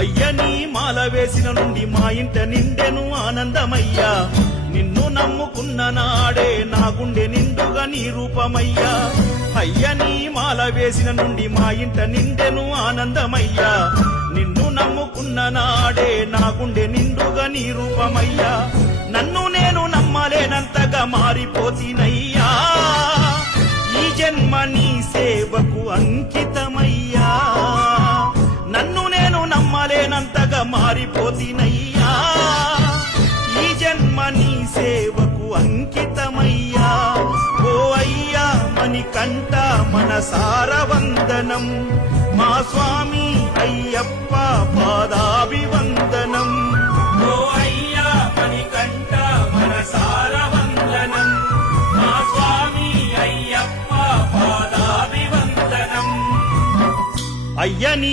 అయ్యని మాల వేసిన నుండి మా ఇంట నిండెను ఆనందమయ్యా. నిన్ను నమ్ముకున్న నాడే నా గుండె నిండుగా నీ రూపమయ్యా. అయ్యని మాల వేసిన నుండి మా ఇంట నిండెను ఆనందమయ్యా. నిన్ను నమ్ముకున్న నాడే నా గుండె నిండుగా నీ రూపమయ్యా. నన్ను నేను నమ్మలేనంతగా మారిపోతినయ్యా. ఈ జన్మ నీ సేవకు అంకె మారిపోతినయ్యా. ఈ జన్మ నీ సేవకు అంకితమయ్యా. ఓ అయ్యా మణికంఠ మనసార వందనం. మా స్వామి అయ్యప్ప పాదాభివందనం. ఓ అయ్యా మణికంఠ మనసార మా స్వామి అయ్యప్ప పాదాభివందనం. అయ్యని